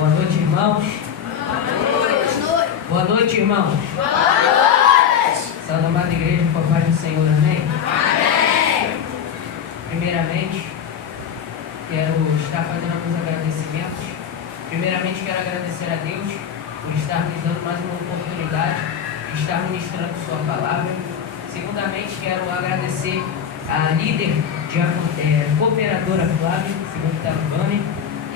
Boa noite, irmãos. Boa noite, irmãos. Salve a amada igreja, com a paz do Senhor, amém? Primeiramente, quero estar fazendo alguns agradecimentos. Primeiramente, quero agradecer a Deus por estar nos dando mais uma oportunidade de estar ministrando Sua palavra. Segundamente, quero agradecer a líder, cooperadora Flávia, segundo está no banner,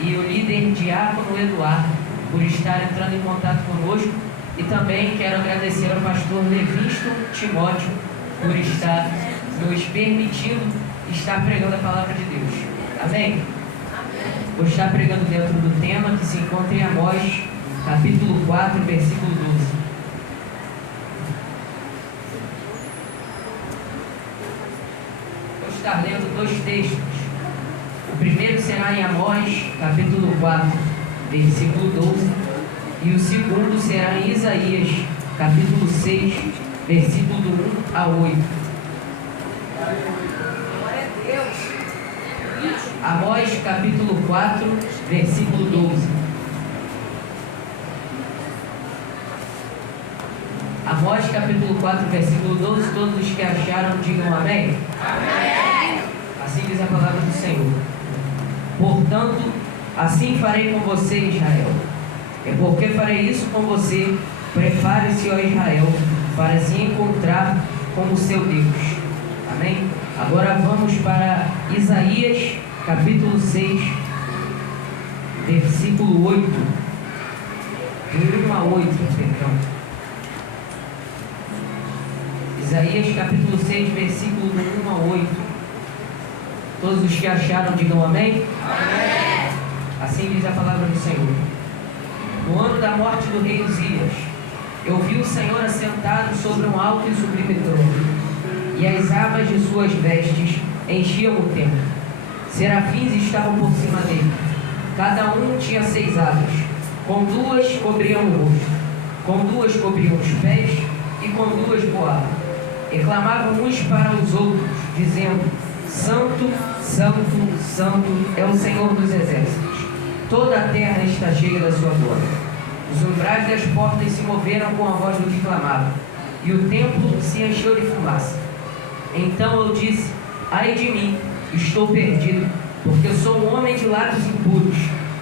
e o líder diácono Eduardo, por estar entrando em contato conosco. E também quero agradecer ao pastor Levisto Timóteo por estar nos permitindo estar pregando a palavra de Deus. Amém? Vou estar pregando dentro do tema que se encontra em Amós, capítulo 4, versículo 12. Vou estar lendo dois textos. O primeiro será em Amós, capítulo 4, versículo 12. E o segundo será em Isaías, capítulo 6, versículo do 1 a 8. Glória a Deus. Amós, capítulo 4, versículo 12. Amós, capítulo 4, versículo 12. Todos os que acharam, digam amém. Amém. Assim diz a palavra do Senhor. Portanto, assim farei com você, Israel. É porque farei isso com você. Prepare-se, ó Israel, para se encontrar com o seu Deus. Amém? Agora vamos para Isaías, capítulo 6, versículo 8. Do 1 a 8, perdão. Isaías, capítulo 6, versículo do 1 a 8. Todos os que acharam, digam amém. Amém. Assim diz a palavra do Senhor. No ano da morte do rei Uzias, eu vi o Senhor assentado sobre um alto e sublime trono, e as abas de suas vestes enchiam o templo. Serafins estavam por cima dele. Cada um tinha 6 abas. Com 2 cobriam o rosto, com 2 cobriam os pés, e com 2 voavam. E clamavam uns para os outros, dizendo: Santo, Santo, Santo é o Senhor dos exércitos. Toda a terra está cheia da sua glória. Os umbrais das portas se moveram com a voz do que clamava, e o templo se encheu de fumaça. Então eu disse: ai de mim, estou perdido, porque sou um homem de lábios impuros,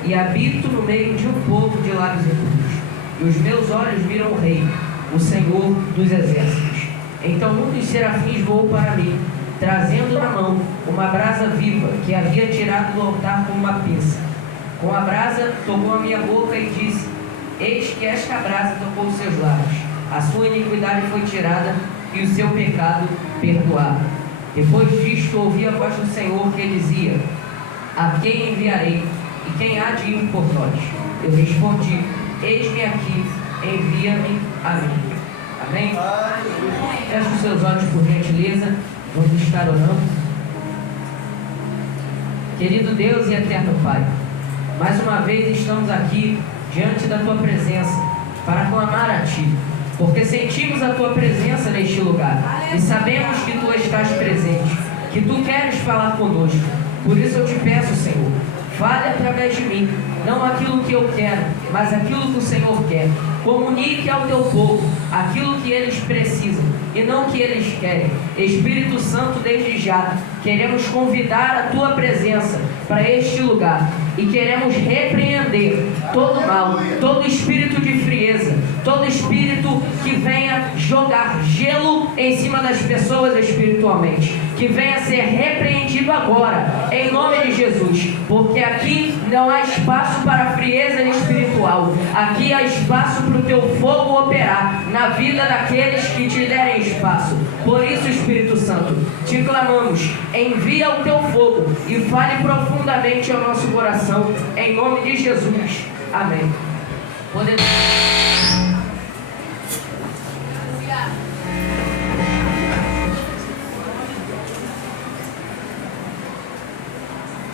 e habito no meio de um povo de lábios impuros. E os meus olhos viram o Rei, o Senhor dos exércitos. Então um dos serafins voou para mim, trazendo na mão uma brasa viva que havia tirado do altar com uma pinça. Com a brasa tocou a minha boca e disse: eis que esta brasa tocou os seus lábios. A sua iniquidade foi tirada e o seu pecado perdoado. Depois disto ouvi a voz do Senhor que dizia: a quem enviarei e quem há de ir por nós? Eu respondi: eis-me aqui, envia-me a mim. Amém? Feche os seus olhos por gentileza. Vamos estar orando. Querido Deus e eterno Pai, mais uma vez estamos aqui diante da Tua presença para clamar a Ti, porque sentimos a Tua presença neste lugar e sabemos que Tu estás presente, que Tu queres falar conosco. Por isso eu te peço, Senhor, fale através de mim, não aquilo que eu quero, mas aquilo que o Senhor quer. Comunique ao Teu povo aquilo que eles precisam e não o que eles querem. Espírito Santo, desde já, queremos convidar a Tua presença para este lugar e queremos repreender todo mal, todo espírito de frieza, todo espírito que venha jogar gelo em cima das pessoas espiritualmente, que venha ser repreendido agora, em nome de Jesus, porque aqui não há espaço para frieza espiritual, aqui há espaço para o Teu fogo operar na vida daqueles que te derem espaço. Por isso, Espírito Santo, te clamamos, envia o Teu fogo e fale profundamente ao nosso coração, em nome de Jesus. Amém. Podemos...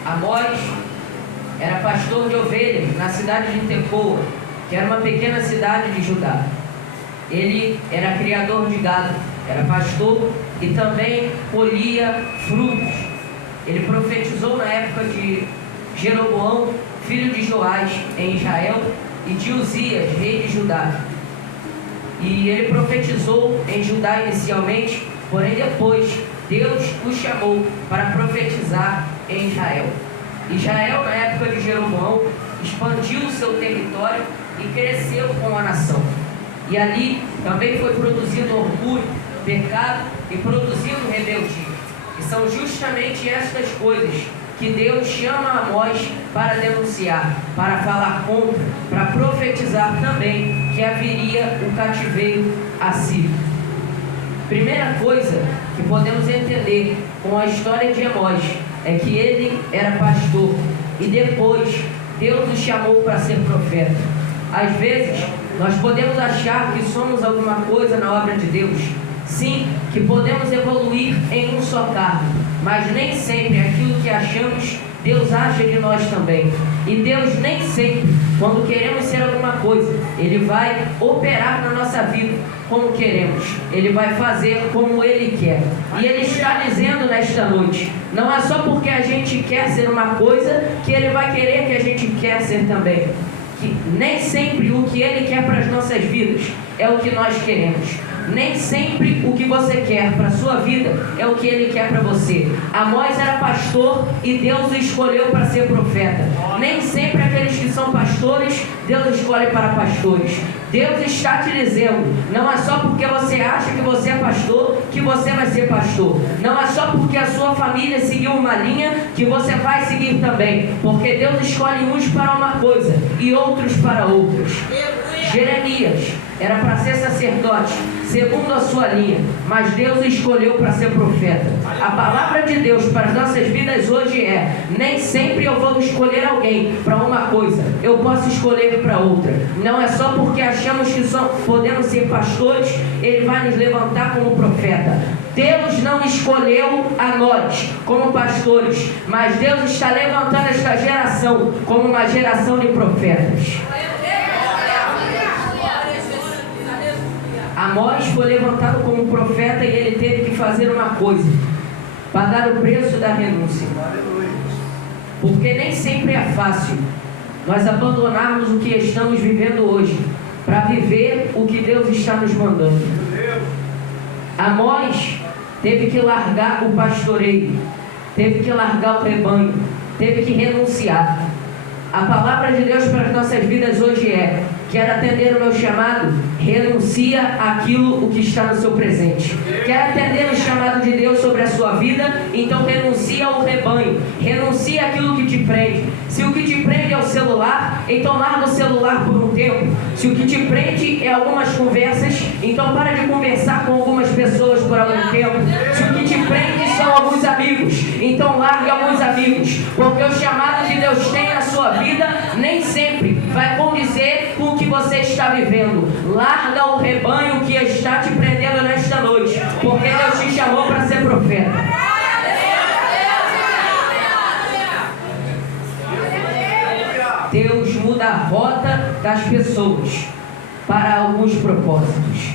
Amós era pastor de ovelhas na cidade de Tecoa, que era uma pequena cidade de Judá. Ele era criador de gado, era pastor e também colhia frutos. Ele profetizou na época de Jeroboão, filho de Joás, em Israel, e de Uzias, rei de Judá. E ele profetizou em Judá inicialmente, porém depois Deus o chamou para profetizar em Israel. Israel, na época de Jeroboão, expandiu o seu território e cresceu com a nação. E ali também foi produzido orgulho, pecado e produzindo rebeldia. E são justamente estas coisas que Deus chama Amós para denunciar, para falar contra, para profetizar também que haveria o cativeiro assírio. Primeira coisa que podemos entender com a história de Amós é que ele era pastor e depois Deus o chamou para ser profeta. Às vezes nós podemos achar que somos alguma coisa na obra de Deus. Sim, que podemos evoluir em um só cargo, mas nem sempre aquilo que achamos, Deus acha de nós também. E Deus nem sempre, quando queremos ser alguma coisa, Ele vai operar na nossa vida como queremos. Ele vai fazer como Ele quer. E Ele está dizendo nesta noite, não é só porque a gente quer ser uma coisa que Ele vai querer que a gente quer ser também. Que nem sempre o que Ele quer para as nossas vidas é o que nós queremos. Nem sempre o que você quer para a sua vida é o que Ele quer para você. Amós era pastor e Deus o escolheu para ser profeta. Nem sempre aqueles que são pastores, Deus escolhe para pastores. Deus está te dizendo, não é só porque você acha que você é pastor, que você vai ser pastor. Não é só porque a sua família seguiu uma linha, que você vai seguir também. Porque Deus escolhe uns para uma coisa e outros para outras. Jeremias era para ser sacerdote, segundo a sua linha, mas Deus o escolheu para ser profeta. A palavra de Deus para as nossas vidas hoje é: nem sempre eu vou escolher alguém para uma coisa, eu posso escolher para outra. Não é só porque achamos que podemos ser pastores, Ele vai nos levantar como profeta. Deus não escolheu a nós como pastores, mas Deus está levantando esta geração como uma geração de profetas. Amós foi levantado como profeta e ele teve que fazer uma coisa: pagar o preço da renúncia. Porque nem sempre é fácil nós abandonarmos o que estamos vivendo hoje para viver o que Deus está nos mandando. Amós teve que largar o pastoreio, teve que largar o rebanho, teve que renunciar. A palavra de Deus para as nossas vidas hoje é: quer atender o meu chamado? Renuncia àquilo o que está no seu presente. Quer atender o chamado de Deus sobre a sua vida? Então renuncia ao rebanho. Renuncia àquilo que te prende. Se o que te prende é o celular, então larga o celular por um tempo. Se o que te prende é algumas conversas, então para de conversar com algumas pessoas por algum tempo. Se o que te prende são alguns amigos, então larga alguns amigos. Porque o chamado que Deus tem na sua vida nem sempre vai condizer com o que você está vivendo. Larga o rebanho que está te prendendo nesta noite, porque Deus te chamou para ser profeta. Deus muda a rota das pessoas para alguns propósitos.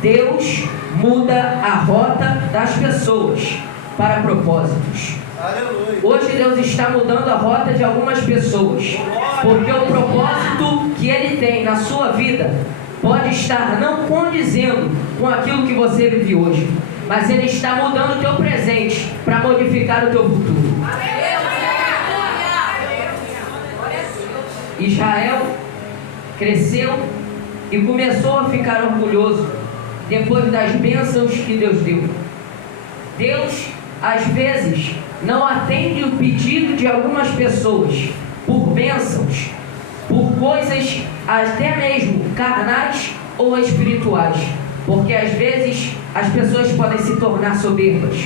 Deus muda a rota das pessoas para propósitos. Hoje Deus está mudando a rota de algumas pessoas, porque o propósito que Ele tem na sua vida pode estar não condizendo com aquilo que você vive hoje, mas Ele está mudando o teu presente para modificar o teu futuro. Israel cresceu e começou a ficar orgulhoso depois das bênçãos que Deus deu. Deus, às vezes, não atende o pedido de algumas pessoas por bênçãos, por coisas até mesmo carnais ou espirituais, porque às vezes as pessoas podem se tornar soberbas.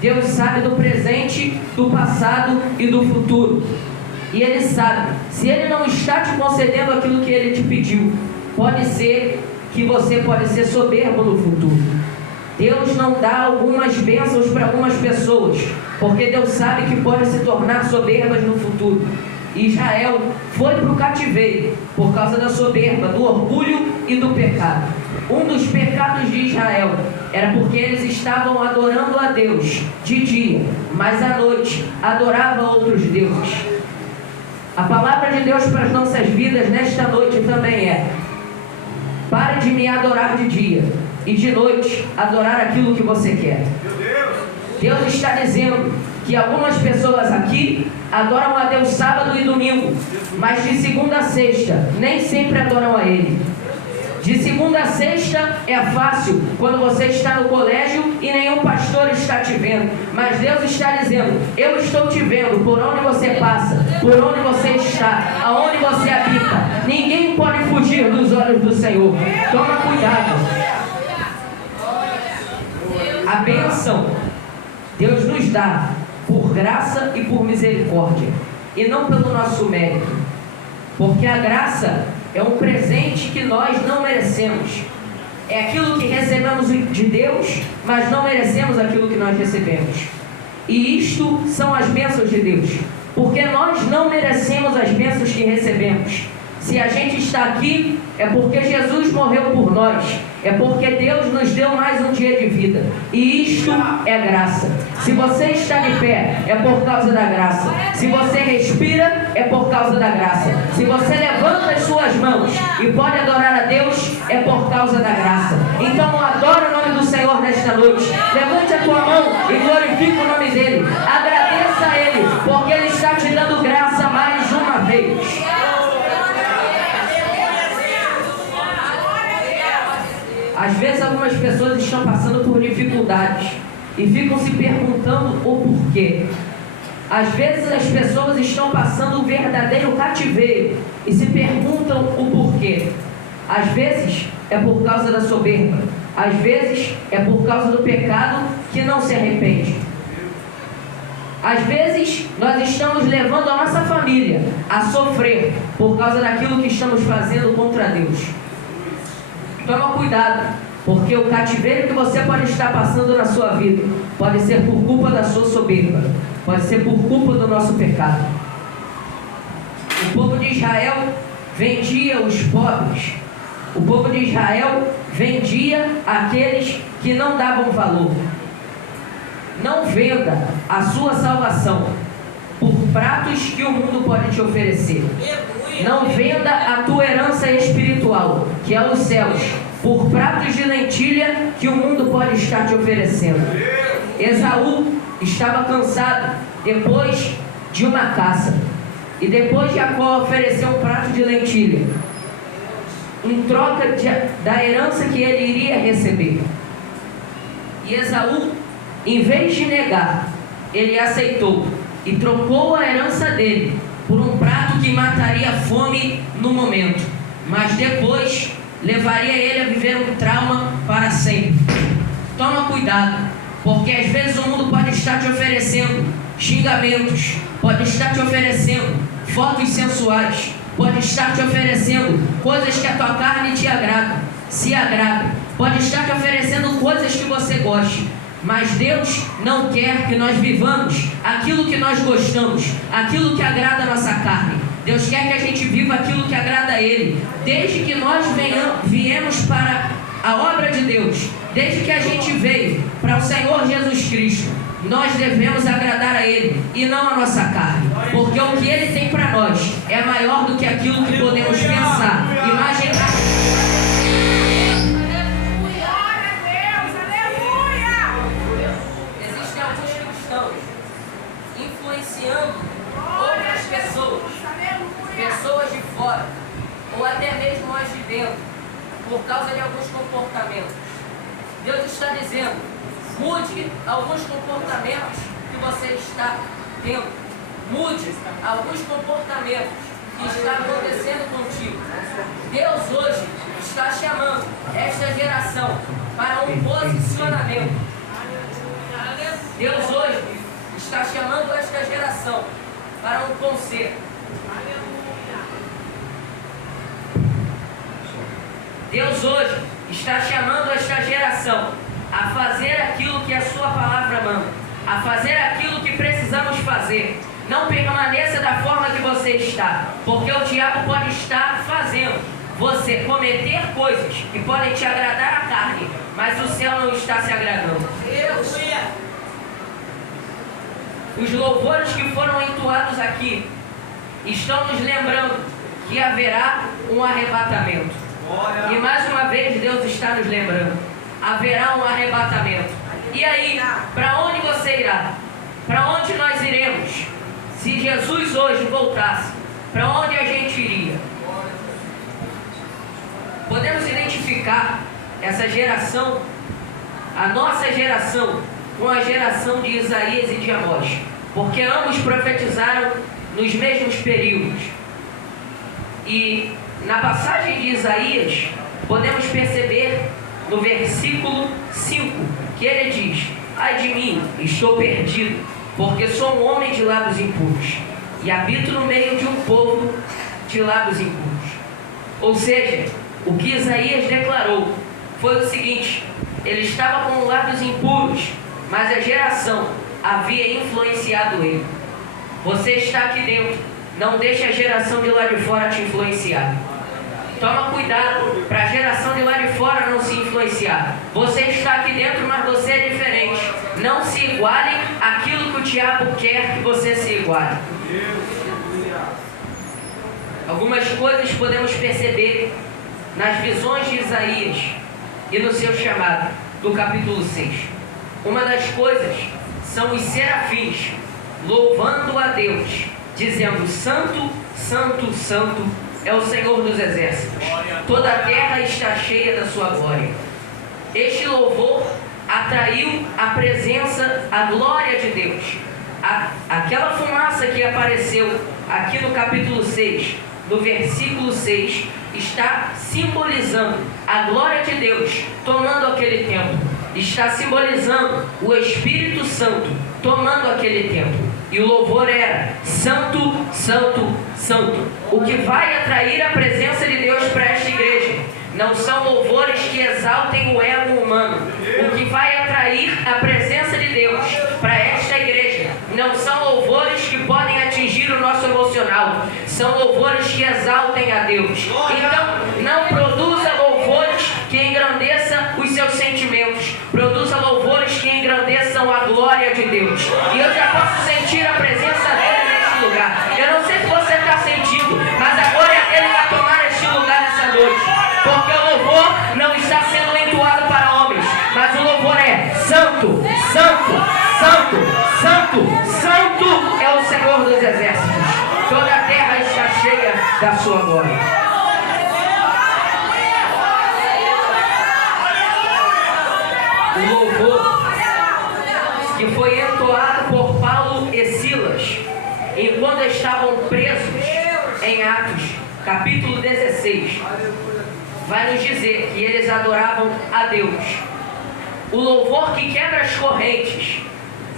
Deus sabe do presente, do passado e do futuro, e Ele sabe, se Ele não está te concedendo aquilo que Ele te pediu, pode ser que você pode ser soberbo no futuro. Deus não dá algumas bênçãos para algumas pessoas, porque Deus sabe que pode se tornar soberbas no futuro. Israel foi para o cativeiro por causa da soberba, do orgulho e do pecado. Um dos pecados de Israel era porque eles estavam adorando a Deus de dia, mas à noite adoravam outros deuses. A palavra de Deus para as nossas vidas nesta noite também é: pare de me adorar de dia e de noite adorar aquilo que você quer. Deus está dizendo que algumas pessoas aqui adoram a Deus sábado e domingo, mas de segunda a sexta nem sempre adoram a Ele. De segunda a sexta é fácil quando você está no colégio e nenhum pastor está te vendo. Mas Deus está dizendo: eu estou te vendo por onde você passa, por onde você está, aonde você habita. Ninguém pode fugir dos olhos do Senhor. Toma cuidado. A bênção Deus nos dá por graça e por misericórdia, e não pelo nosso mérito. Porque a graça é um presente que nós não merecemos. É aquilo que recebemos de Deus, mas não merecemos aquilo que nós recebemos. E isto são as bênçãos de Deus, porque nós não merecemos as bênçãos que recebemos. Se a gente está aqui, é porque Jesus morreu por nós. É porque Deus nos deu mais um dia de vida. E isto é graça. Se você está de pé, é por causa da graça. Se você respira, é por causa da graça. Se você levanta as suas mãos e pode adorar a Deus, é por causa da graça. Então adora o nome do Senhor nesta noite. Levante a tua mão e glorifique o nome dEle. Agradeça a Ele, porque Ele está te dando graça mais uma vez. Às vezes algumas pessoas estão passando por dificuldades e ficam se perguntando o porquê. Às vezes as pessoas estão passando um verdadeiro cativeiro e se perguntam o porquê. Às vezes é por causa da soberba. Às vezes é por causa do pecado que não se arrepende. Às vezes nós estamos levando a nossa família a sofrer por causa daquilo que estamos fazendo contra Deus. Toma cuidado, porque o cativeiro que você pode estar passando na sua vida pode ser por culpa da sua soberba, pode ser por culpa do nosso pecado. O povo de Israel vendia os pobres. O povo de Israel vendia aqueles que não davam valor. Não venda a sua salvação por pratos que o mundo pode te oferecer. Não venda a tua herança espiritual, que é os céus, por pratos de lentilha que o mundo pode estar te oferecendo. Esaú estava cansado depois de uma caça, e depois Jacó ofereceu um prato de lentilha em troca da herança que ele iria receber. E Esaú, em vez de negar, ele aceitou e trocou a herança dele por um prato que mataria a fome no momento, mas depois levaria ele a viver um trauma para sempre. Toma cuidado, porque às vezes o mundo pode estar te oferecendo xingamentos, pode estar te oferecendo fotos sensuais, pode estar te oferecendo coisas que a tua carne se agrada, pode estar te oferecendo coisas que você goste. Mas Deus não quer que nós vivamos aquilo que nós gostamos, aquilo que agrada a nossa carne. Deus quer que a gente viva aquilo que agrada a Ele. Desde que nós viemos para a obra de Deus, desde que a gente veio para o Senhor Jesus Cristo, nós devemos agradar a Ele e não a nossa carne. Porque o que Ele tem para nós é maior do que aquilo que podemos pensar, imaginar. Outras pessoas de fora, ou até mesmo nós de dentro, por causa de alguns comportamentos. Deus está dizendo: mude alguns comportamentos que você está tendo, mude alguns comportamentos que estão acontecendo contigo. Deus hoje está chamando esta geração para um posicionamento. Deus hoje está chamando esta geração para um conserto. Deus hoje está chamando esta geração a fazer aquilo que a sua palavra manda, a fazer aquilo que precisamos fazer. Não permaneça da forma que você está, porque o diabo pode estar fazendo você cometer coisas que podem te agradar a carne, mas o céu não está se agradando. Os louvores que foram entoados aqui estão nos lembrando que haverá um arrebatamento. E mais uma vez Deus está nos lembrando, haverá um arrebatamento. E aí, para onde você irá? Para onde nós iremos? Se Jesus hoje voltasse, para onde a gente iria? Podemos identificar essa geração, a nossa geração, com a geração de Isaías e de Amós, porque ambos profetizaram nos mesmos períodos. E na passagem de Isaías, podemos perceber no versículo 5, que ele diz: ai de mim, estou perdido, porque sou um homem de lábios impuros, e habito no meio de um povo de lábios impuros. Ou seja, o que Isaías declarou foi o seguinte: ele estava com lábios impuros, mas a geração havia influenciado ele. Você está aqui dentro, não deixe a geração de lá de fora te influenciar. Toma cuidado para a geração de lá de fora não se influenciar. Você está aqui dentro, mas você é diferente. Não se iguale àquilo que o diabo quer que você se iguale. Algumas coisas podemos perceber nas visões de Isaías e no seu chamado, do capítulo 6. Uma das coisas são os serafins louvando a Deus, dizendo: santo, santo, santo é o Senhor dos exércitos, toda a terra está cheia da sua glória. Este louvor atraiu a presença, a glória de Deus. Aquela fumaça que apareceu aqui no capítulo 6, no versículo 6, está simbolizando a glória de Deus tomando aquele templo. Está simbolizando o Espírito Santo tomando aquele templo. E o louvor era: santo, santo, santo. O que vai atrair a presença de Deus para esta igreja não são louvores que exaltem o ego humano. O que vai atrair a presença de Deus para esta igreja não são louvores que podem atingir o nosso emocional. São louvores que exaltem a Deus. Então, não produza louvores que engrandeçam os seus sentimentos. Produza louvores que engrandeçam a glória de Deus. E eu já posso sentir a presença dele neste lugar. Eu não sei se você está sentindo, mas a glória dele vai tomar este lugar nessa noite. Porque o louvor não está sendo entoado para homens, mas o louvor é: santo, santo, santo, santo, santo é o Senhor dos exércitos. Toda a terra está cheia da sua glória. O louvor que foi entoado por Paulo e Silas enquanto estavam presos em Atos, capítulo 16, vai nos dizer que eles adoravam a Deus. O louvor que quebra as correntes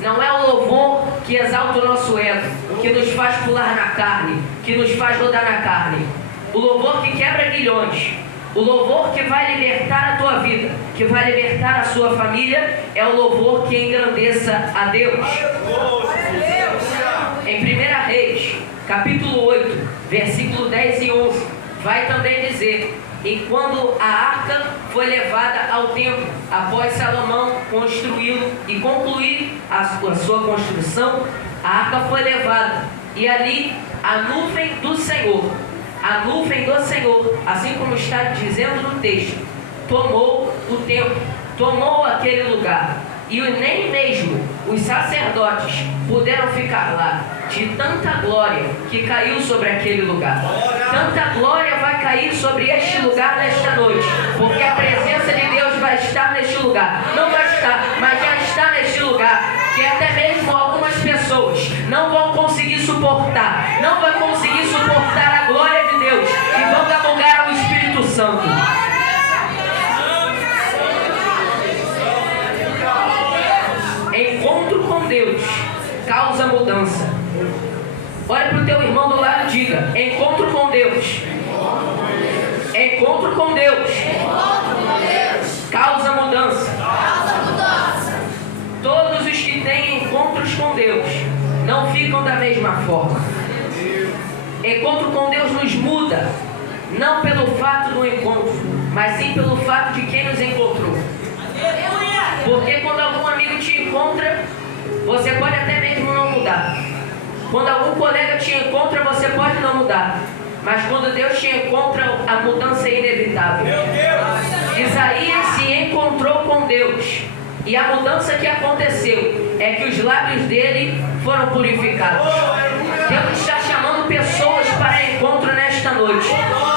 não é o louvor que exalta o nosso ego, que nos faz pular na carne, que nos faz rodar na carne. O louvor que quebra grilhões, o louvor que vai libertar a tua vida, que vai libertar a sua família, é o louvor que engrandeça a Deus. Em 1 Reis, capítulo 8, versículo 10 e 11, vai também dizer: e quando a arca foi levada ao templo, após Salomão construí-lo e concluir a sua construção, a arca foi levada, e ali a nuvem do Senhor, assim como está dizendo no texto, tomou o templo, tomou aquele lugar, e nem mesmo os sacerdotes puderam ficar lá, de tanta glória que caiu sobre aquele lugar. Tanta glória vai cair sobre este lugar nesta noite, porque a presença de Deus vai estar neste lugar. Não vai estar, mas já está neste lugar, que até mesmo algumas pessoas não vão conseguir suportar, não vão conseguir suportar a glória de Deus, e vão dar lugar ao Espírito Santo. Encontro com Deus causa mudança. Olha para o teu irmão do lado e diga: encontro com Deus. Encontro com Deus causa mudança. Todos os que têm encontros com Deus não ficam da mesma forma. Encontro com Deus nos muda, não pelo fato do encontro, mas sim pelo fato de quem nos encontrou. Porque quando algum amigo te encontra, você pode até mesmo não mudar. Quando algum colega te encontra, você pode não lugar. Mas quando Deus te encontra, a mudança é inevitável. Isaías se encontrou com Deus. E a mudança que aconteceu é que os lábios dele foram purificados. Deus está chamando pessoas para encontro nesta noite,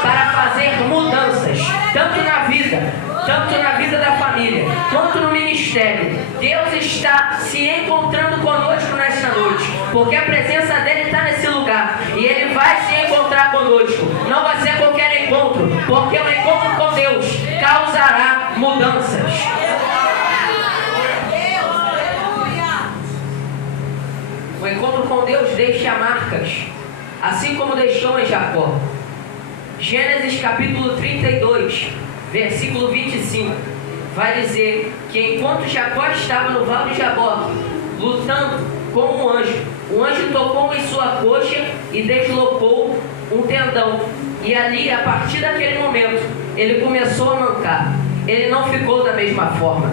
para fazer mudanças, tanto na vida da família, quanto no ministério. Deus está se encontrando conosco nesta noite, porque a presença dele está nesse lugar, e ele vai se encontrar conosco. Não vai ser qualquer encontro, porque o encontro com Deus causará mudanças. O encontro com Deus deixa marcas, assim como deixou em Jacó. Gênesis capítulo 32, versículo 25, vai dizer que enquanto Jacó estava no vale de Jaboque, lutando com um anjo, o anjo tocou em sua coxa e deslocou um tendão. E ali, a partir daquele momento, ele começou a mancar. Ele não ficou da mesma forma.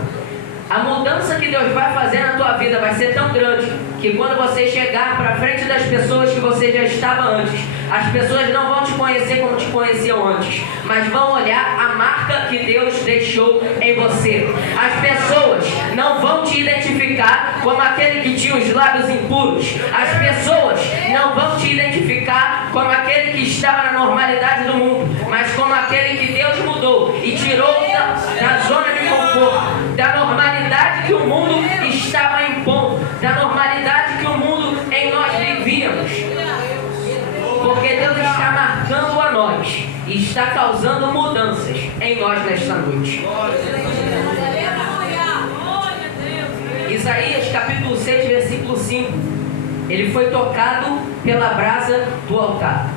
A mudança que Deus vai fazer na tua vida vai ser tão grande que quando você chegar para frente das pessoas que você já estava antes, as pessoas não vão te conhecer como te conheciam antes, mas vão olhar a marca que Deus deixou em você. As pessoas não vão te identificar como aquele que tinha os lábios impuros. As pessoas não vão te identificar como aquele que estava na normalidade do mundo, mas como aquele que Deus mudou e tirou da zona de conforto, da normalidade que o mundo estava impondo, da normalidade que o mundo em nós vivíamos. Porque Deus está marcando a nós e está causando mudanças em nós nesta noite. Isaías capítulo 6, versículo 5. Ele foi tocado pela brasa do altar.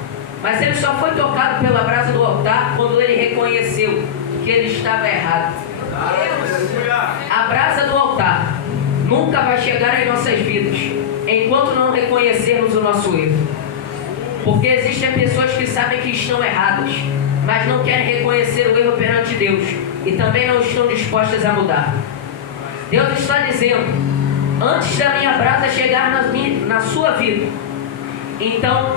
Mas ele só foi tocado pela brasa do altar quando ele reconheceu que ele estava errado. A brasa do altar nunca vai chegar em nossas vidas enquanto não reconhecermos o nosso erro. Porque existem pessoas que sabem que estão erradas, mas não querem reconhecer o erro perante Deus e também não estão dispostas a mudar. Deus está dizendo: antes da minha brasa chegar na sua vida, então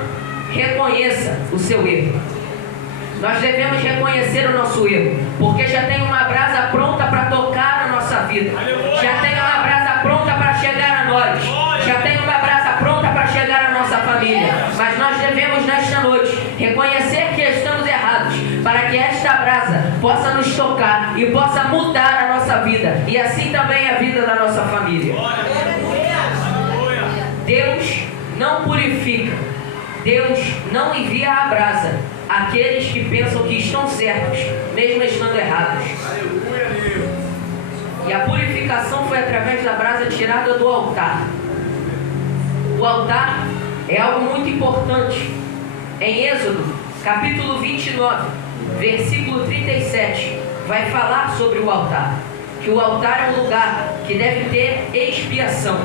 reconheça o seu erro. Nós devemos reconhecer o nosso erro, porque já tem uma brasa pronta para tocar a nossa vida. Já tem uma brasa pronta para chegar a nós. Já tem uma brasa pronta para chegar à nossa família. Mas nós devemos nesta noite reconhecer que estamos errados, para que esta brasa possa nos tocar e possa mudar a nossa vida, e assim também a vida da nossa família. Deus não purifica, Deus não envia a brasa aqueles que pensam que estão certos, mesmo estando errados. E a purificação foi através da brasa tirada do altar. O altar é algo muito importante. Em Êxodo, capítulo 29, versículo 37, vai falar sobre o altar. Que o altar é um lugar que deve ter expiação,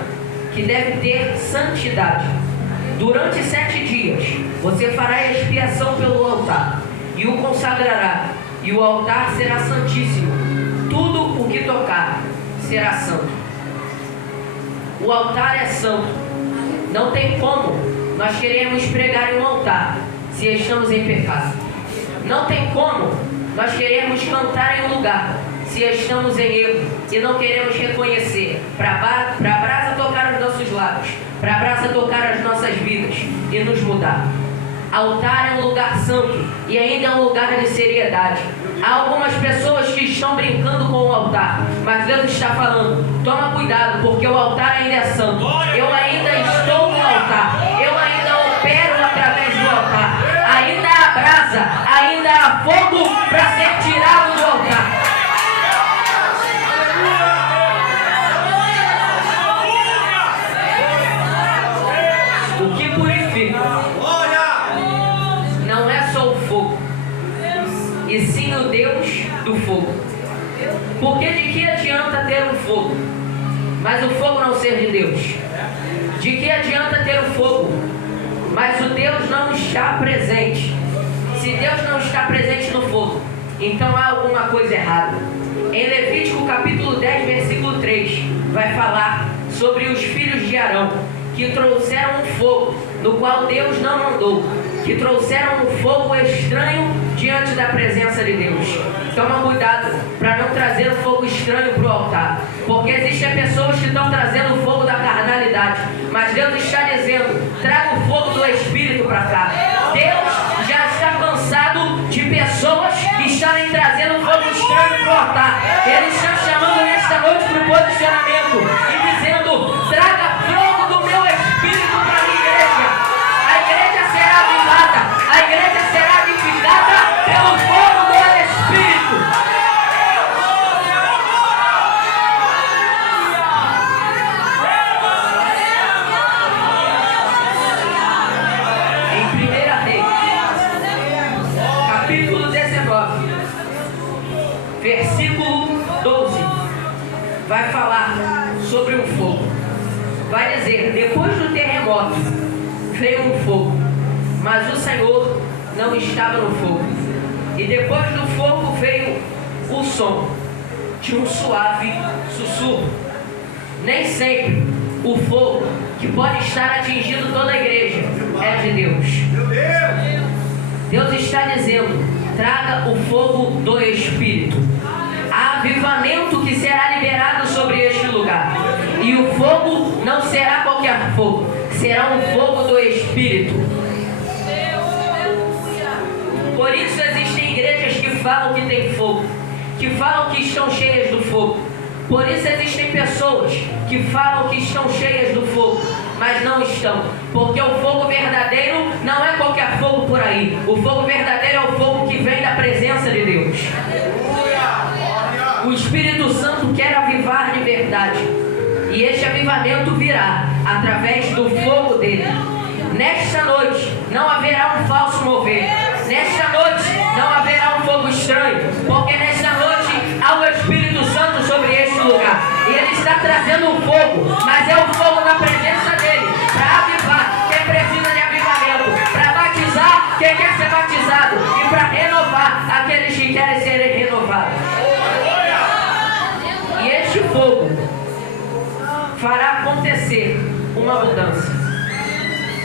que deve ter santidade. Durante 7 dias, você fará a expiação pelo altar e o consagrará, e o altar será santíssimo. Tudo o que tocar será santo. O altar é santo. Não tem como nós queremos pregar em um altar se estamos em pecado. Não tem como nós queremos cantar em um lugar se estamos em erro e não queremos reconhecer, para a brasa tocar os nossos lábios, para a brasa tocar as nossas vidas e nos mudar. Altar é um lugar santo e ainda é um lugar de seriedade. Há algumas pessoas que estão brincando com o altar, mas Deus está falando: toma cuidado, porque o altar ainda é santo. Eu ainda estou no altar, eu ainda opero através do altar. Ainda há brasa, ainda há fogo para ser tirado do altar. O que purifica não é só o fogo, e sim o Deus do fogo. Porque de que adianta ter um fogo, mas o fogo não ser de Deus? De que adianta ter o fogo, mas o Deus não está presente? Se Deus não está presente no fogo, então há alguma coisa errada. Em Levítico capítulo 10, versículo 3, vai falar sobre os filhos de Arão, que trouxeram um fogo, no qual Deus não mandou. que trouxeram um fogo estranho diante da presença de Deus. Toma cuidado para não trazer um fogo estranho para o altar, porque existem pessoas que estão trazendo o fogo da carnalidade, mas Deus está dizendo: traga o fogo do Espírito para cá. Deus já está cansado de pessoas que estarem trazendo fogo estranho para o altar. Ele está chamando nesta noite para o posicionamento e dizendo: traga fogo do meu Espírito para a minha igreja. A igreja será avivada, a igreja será vivificada pelo fogo do Espírito. Em 1 Reis, capítulo 19, versículo 12, vai falar sobre um fogo. Vai dizer: depois do terremoto veio um fogo, mas o Senhor não estava no fogo. E depois do fogo veio o som de um suave sussurro. Nem sempre o fogo que pode estar atingindo toda a igreja é de Deus. Deus está dizendo: traga o fogo do Espírito. Há avivamento que será liberado sobre este lugar. E o fogo não será qualquer fogo, será um fogo do Espírito. Por isso existem igrejas que falam que tem fogo, que falam que estão cheias do fogo. Por isso existem pessoas que falam que estão cheias do fogo, mas não estão. Porque o fogo verdadeiro não é qualquer fogo por aí. O fogo verdadeiro é o fogo que vem da presença de Deus. O Espírito Santo quer avivar de verdade. E este avivamento virá através do fogo dele. Nesta noite não haverá um falso mover. Nesta noite não haverá um fogo estranho. Porque nesta noite há o Espírito Santo sobre este lugar. E ele está trazendo um fogo, mas é o fogo da presença dele, para avivar quem precisa de avivamento, para batizar quem quer ser batizado e para renovar aqueles que querem serem renovados. E este fogo fará acontecer uma mudança,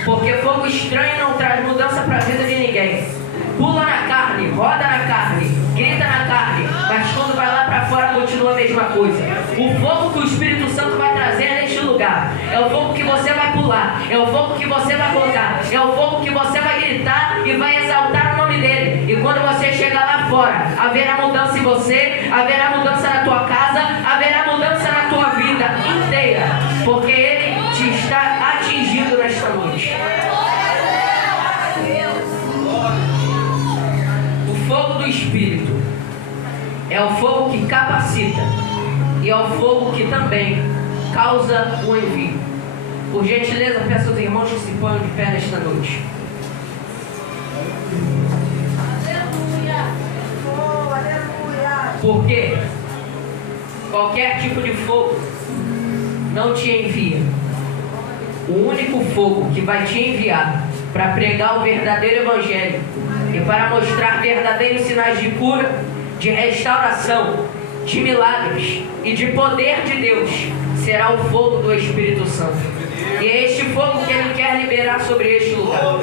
porque fogo estranho não traz mudança para a vida de ninguém. Pula na carne, roda na carne, grita na carne, mas quando vai lá para fora continua a mesma coisa. O fogo que o Espírito Santo vai trazer neste lugar é o fogo que você vai pular, é o fogo que você vai colocar, é o fogo que você vai gritar e vai exaltar o nome dele. E quando você chegar lá fora, haverá mudança em você, haverá mudança na tua casa, haverá mudança na tua vida inteira, porque ele te está atingindo nesta noite. O fogo do Espírito é o fogo que capacita e é o fogo que também causa o envio. Por gentileza, peço aos irmãos que se ponham de pé nesta noite. Porque qualquer tipo de fogo não te envia. O único fogo que vai te enviar para pregar o verdadeiro evangelho e para mostrar verdadeiros sinais de cura, de restauração, de milagres e de poder de Deus será o fogo do Espírito Santo. E é este fogo que ele quer liberar sobre este lugar.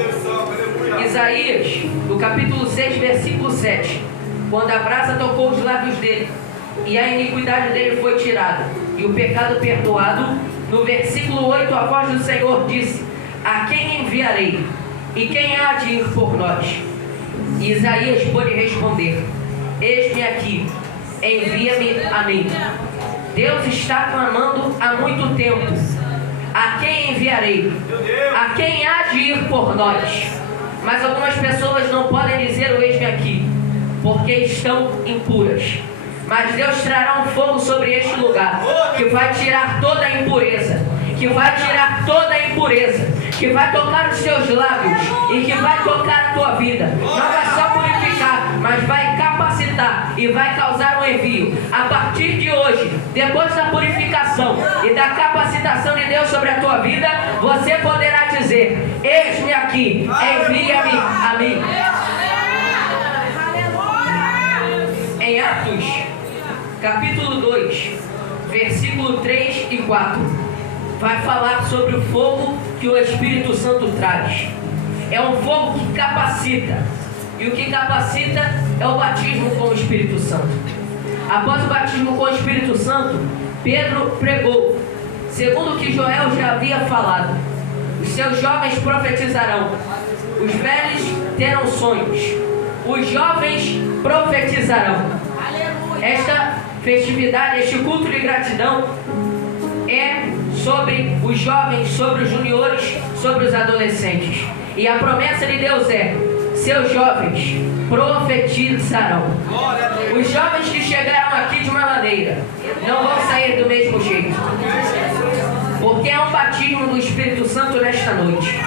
Isaías, no capítulo 6, versículo 7, quando a brasa tocou os lábios dele e a iniquidade dele foi tirada e o pecado perdoado, no versículo 8 a voz do Senhor disse: a quem enviarei? E quem há de ir por nós? E Isaías pôde responder: eis-me aqui, envia-me a mim. Deus está clamando há muito tempo: a quem enviarei? A quem há de ir por nós? Mas algumas pessoas não podem dizer o eis-me aqui, porque estão impuras. Mas Deus trará um fogo sobre este lugar, que vai tirar toda a impureza, que vai tirar toda a impureza, que vai tocar os seus lábios e que vai tocar a tua vida. Não vai só purificar, mas vai capacitar e vai causar um envio. A partir de hoje, depois da purificação e da capacitação de Deus sobre a tua vida, você poderá dizer: eis-me aqui, envia-me a mim. Em Atos, capítulo 2, versículo 3 e 4, vai falar sobre o fogo que o Espírito Santo traz. é um fogo que capacita. E o que capacita é o batismo com o Espírito Santo. Após o batismo com o Espírito Santo, Pedro pregou, segundo o que Joel já havia falado: os seus jovens profetizarão, os velhos terão sonhos, os jovens profetizarão. Esta festividade, este culto de gratidão é sobre os jovens, sobre os juniores, sobre os adolescentes. E a promessa de Deus é: seus jovens profetizarão. Os jovens que chegaram aqui de uma maneira não vão sair do mesmo jeito, porque há um batismo do Espírito Santo nesta noite.